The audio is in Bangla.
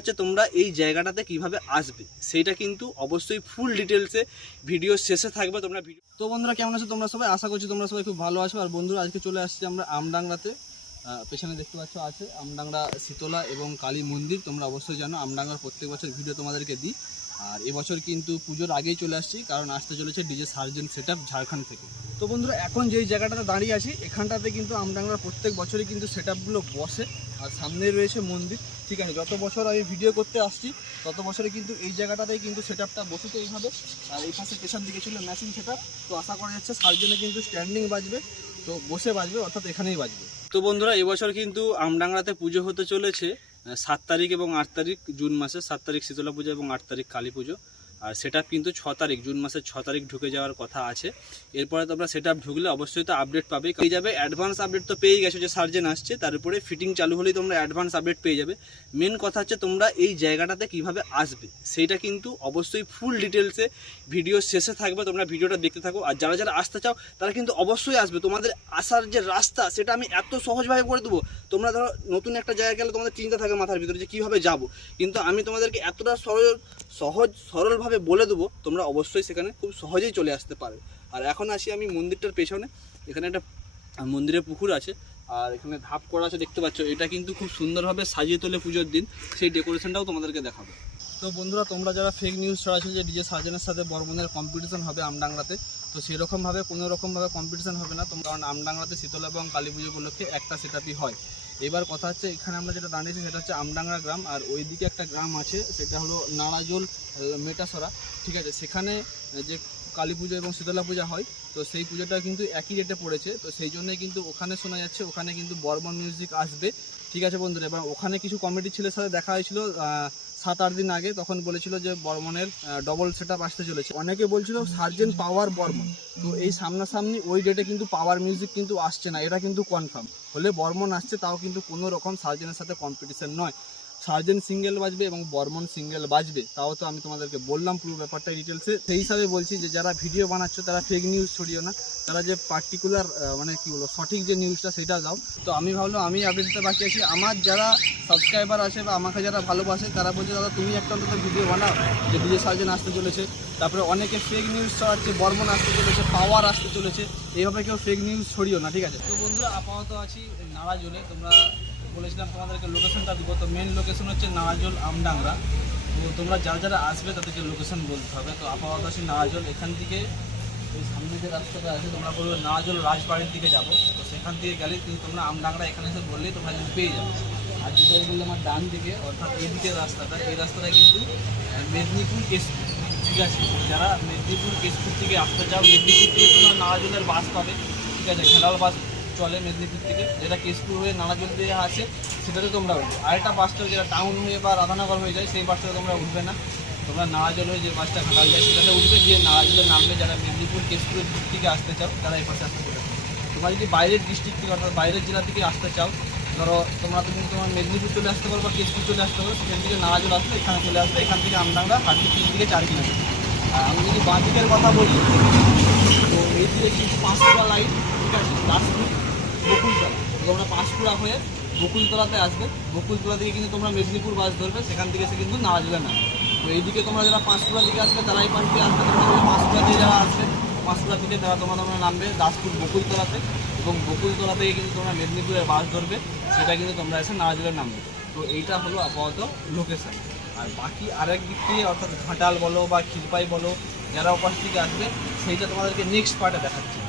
হচ্ছে তোমরা এই জায়গাটাতে কীভাবে আসবে সেইটা কিন্তু অবশ্যই ফুল ডিটেলসে ভিডিও শেষে থাকবে তোমরা ভিডিও তো বন্ধুরা, কেমন আছো? তোমরা সবাই? আশা করছি তোমরা সবাই খুব ভালো আছো। আর বন্ধুরা, আজকে চলে আসছি আমরা আমডাংরাতে পেছনে দেখতে পাচ্ছ আছে আমডাংরা শীতলা এবং কালী মন্দির। তোমরা অবশ্যই জানো আমডাংরার প্রত্যেক বছর ভিডিও তোমাদেরকে দিই। আর এবছর কিন্তু পুজোর আগেই চলে আসছি কারণ আসতে চলেছে ডিজে সার্জেন সেট ঝাড়খণ্ড থেকে। তো বন্ধুরা এখন যেই জায়গাটাতে দাঁড়িয়ে আছি এখানটাতে কিন্তু আমডাংরার প্রত্যেক বছরই কিন্তু সেট বসে আর সামনে রয়েছে মন্দির। ঠিক আছে যত বছর আমি ভিডিও করতে আসছি তত বছরে কিন্তু এই জায়গাটাতেই কিন্তু সেট আপটা বসেছে এইভাবে আর এই পাশে পেছন দিকে ছিল মেশিন সেট তো আশা করা যাচ্ছে সার্জেনে কিন্তু স্ট্যান্ডিং বাজবে তো বসে বাজবে অর্থাৎ এখানেই বাজবে। তো বন্ধুরা এবছর কিন্তু আমডাংরাতে পুজো হতে চলেছে সাত তারিখ এবং আট তারিখ জুন মাসে সাত তারিখ শীতলা পুজো এবং আট তারিখ কালী পুজো। আর সেটা কিন্তু ছ তারিখ, জুন মাসের ছ তারিখ ঢুকে যাওয়ার কথা আছে। এরপরে তোমরা সেট ঢুকলে অবশ্যই তো আপডেট পাবে। পেয়ে যাবে অ্যাডভান্স আপডেট তো পেয়ে গেছো যে সার্জেন আসছে, তার উপরে ফিটিং চালু হলেই তোমরা অ্যাডভান্স আপডেট পেয়ে যাবে। মেন কথা হচ্ছে তোমরা এই জায়গাটাতে কীভাবে আসবে সেইটা কিন্তু অবশ্যই ফুল ডিটেলসে ভিডিও শেষে থাকবে, তোমরা ভিডিওটা দেখতে থাকো। আর যারা যারা আসতে চাও, তারা কিন্তু অবশ্যই আসবে। তোমাদের আসার যে রাস্তা, সেটা আমি এত সহজভাবে করে দেবো। তোমরা ধরো নতুন একটা জায়গায় গেলে তোমাদের চিন্তা থাকে মাথার ভিতরে যে কীভাবে যাব। কিন্তু আমি তোমাদেরকে এতটা সরল, সহজ, সরলভাবে বলে দেবো, তোমরা অবশ্যই সেখানে খুব সহজেই চলে আসতে পারবে আর এখন আসি আমি মন্দিরটার পেছনে। এখানে একটা মন্দিরের পুকুর আছে, আর এখানে ধাপ করা আছে, দেখতে পাচ্ছ। এটা কিন্তু খুব সুন্দরভাবে সাজিয়ে তোলে পুজোর দিন। সেই ডেকোরেশনটাও তোমাদেরকে দেখাবো। তো বন্ধুরা, তোমরা যারা ফেক নিউজ ছড়াছো যে ডিজে সার্জেনের সাথে বর্মনের কম্পিটিশন হবে আমডাংরাতে তো সেরকমভাবে কোনো রকমভাবে কম্পিটিশন হবে না। তোমরা, কারণ আমডাংরাতে শীতলা এবং কালী পুজো উপলক্ষে একটা সেটআপই হয়। এবার কথা হচ্ছে, এখানে আমরা যেটা দাঁড়িয়েছি সেটা হচ্ছে আমডাংরা গ্রাম, আর ওইদিকে একটা গ্রাম আছে, সেটা হলো নাড়াজোল মেটাসরা, ঠিক আছে? সেখানে যে কালী পুজো এবং শীতলা পূজা হয়, তো সেই পুজোটা কিন্তু একই রেটে পড়েছে, তো সেই জন্যই কিন্তু ওখানে শোনা যাচ্ছে, ওখানে কিন্তু বর্মন মিউজিক আসবে, ঠিক আছে বন্ধুরা? এবার ওখানে কিছু কমেডি ছেলের সাথে দেখা হয়েছিল সাত আট দিন আগে তখন বলেছিল যে বর্মনের ডবল সেট আপ আসতে চলেছে। অনেকে বলছিল সার্জেন পাওয়ার বর্মন। তো এই সামনাসামনি ওই ডেটে কিন্তু পাওয়ার মিউজিক কিন্তু আসছে না, এটা কিন্তু কনফার্ম হলে বর্মন আসছে, তাও কিন্তু কোনো রকম সার্জেনের সাথে কম্পিটিশন নয়। সার্জেন সিঙ্গেল বাজবে এবং বর্মন সিঙ্গেল বাজবে, তাও তো আমি তোমাদেরকে বললাম পুরো ব্যাপারটা ডিটেলসে সেই হিসাবে বলছি যে, যারা ভিডিও বানাচ্ছ, তারা ফেক নিউজ ছড়িও না। তারা যে পার্টিকুলার মানে কি বলব, সঠিক যে নিউজটা সেটা দাও। তো আমি ভাবলাম, আমি আপডেট বাকি আছি। আমার যারা সাবস্ক্রাইবার আছে বা আমাকে যারা ভালোবাসে, তারা বলছে, দাদা, তুমি একটা অন্তত ভিডিও বানাও যে ডিজে সার্জেন আসতে চলেছে। তারপরে অনেকে ফেক নিউজ ছড়াচ্ছে, বর্মন আসতে চলেছে পাওয়ার আসতে চলেছে। এইভাবে কেউ ফেক নিউজ ছড়িও না, ঠিক আছে? তো বন্ধুরা, আপাতত আছি নাড়াজোলে তোমরা বলেছিলাম তোমাদেরকে লোকেশনটা দেবো। তো মেন লোকেশন হচ্ছে নাজল আমডাংরা তো তোমরা যারা যারা আসবে তাদেরকে লোকেশন বলতে হবে। তো আপাতত আছি নাড়াজোল এখান থেকে ওই সামনে যে রাস্তাটা আছে, তোমরা বলবে নাজল রাজবাড়ির দিকে যাব। তো সেখান থেকে গেলে কিন্তু তোমরা আমডাংরা এখানে এসে বললেই তোমরা কিন্তু পেয়ে যাবে। আর যদি বললে আমার ডান দিকে, অর্থাৎ এই দিকের রাস্তাটা, এই রাস্তাটা কিন্তু মেদিনীপুর কেশপুর। ঠিক আছে? যারা মেদিনীপুর কেশপুর থেকে আসতে চাও, মেদিনীপুর থেকে তোমরা নাড়াজোলের বাস পাবে। ঠিক আছে? ঘেরাল বাস চলে মেদিনীপুর থেকে, যেটা কেশপুর হয়ে নানাজল দিয়ে আসে সেটাতে তোমরা উঠবে। আরেকটা বাসটা যেটা টাউন হয়ে বা রাধানগর হয়ে যায়, সেই বাসটাতে তোমরা উঠবে না। তোমরা নারাজল হয়ে যে বাসটা ঘাটাল যায়, সেটাতে উঠবে, গিয়ে নারাজলে নামলে যারা মেদিনীপুর, কেশপুরের দিক থেকে আসতে চাও, তারা এই পাশে আসতে পারে তোমরা যদি বাইরের ডিস্ট্রিক্ট থেকে, অর্থাৎ বাইরের জেলা থেকে আসতে চাও, ধরো তোমরা তুমি তোমার মেদিনীপুর চলে আসতে পারো বা কেশপুর চলে আসতে পারো, সেখান থেকে নারাজল আসলে এখানে চলে আসবে, এখান থেকে আমরা হার্ডলি তিন থেকে চার কিলোমিটার। আর আমি যদি বাঁ দিকের কথা বলি, তো এই দিকে কিন্তু পাঁচটা লাইন ঠিক আছে দাসপুর বকুলতলা। তোমরা পাঁশকুড়া হয়ে বকুলতলাতে আসবে। বকুলতলা থেকে কিন্তু তোমরা মেদিনীপুর বাস ধরবে, সেখান থেকে এসে কিন্তু নারাজলে নামবে। তো এইদিকে তোমরা যারা পাঁশকুড়া দিকে আসবে তারা এই দিয়ে আসবে পাঁশকুড়া দিয়ে যারা আসবে পাঁশকুড়া থেকে তারা তোমরা তোমরা নামবে দাসপুর বকুলতলাতে। এবং বকুলতলা থেকে কিন্তু তোমরা মেদিনীপুরের বাস ধরবে, সেটা কিন্তু তোমরা এসে নারাজলে নামবে। তো এইটা হলো আপাতত লোকেশন আর বাকি আরেক দিক থেকে অর্থাৎ ঘাটাল বলো বা খিলপাই বলো, যারা ওপাশ থেকে আসবে, সেইটা তোমাদেরকে নেক্সট পার্টে দেখাচ্ছি।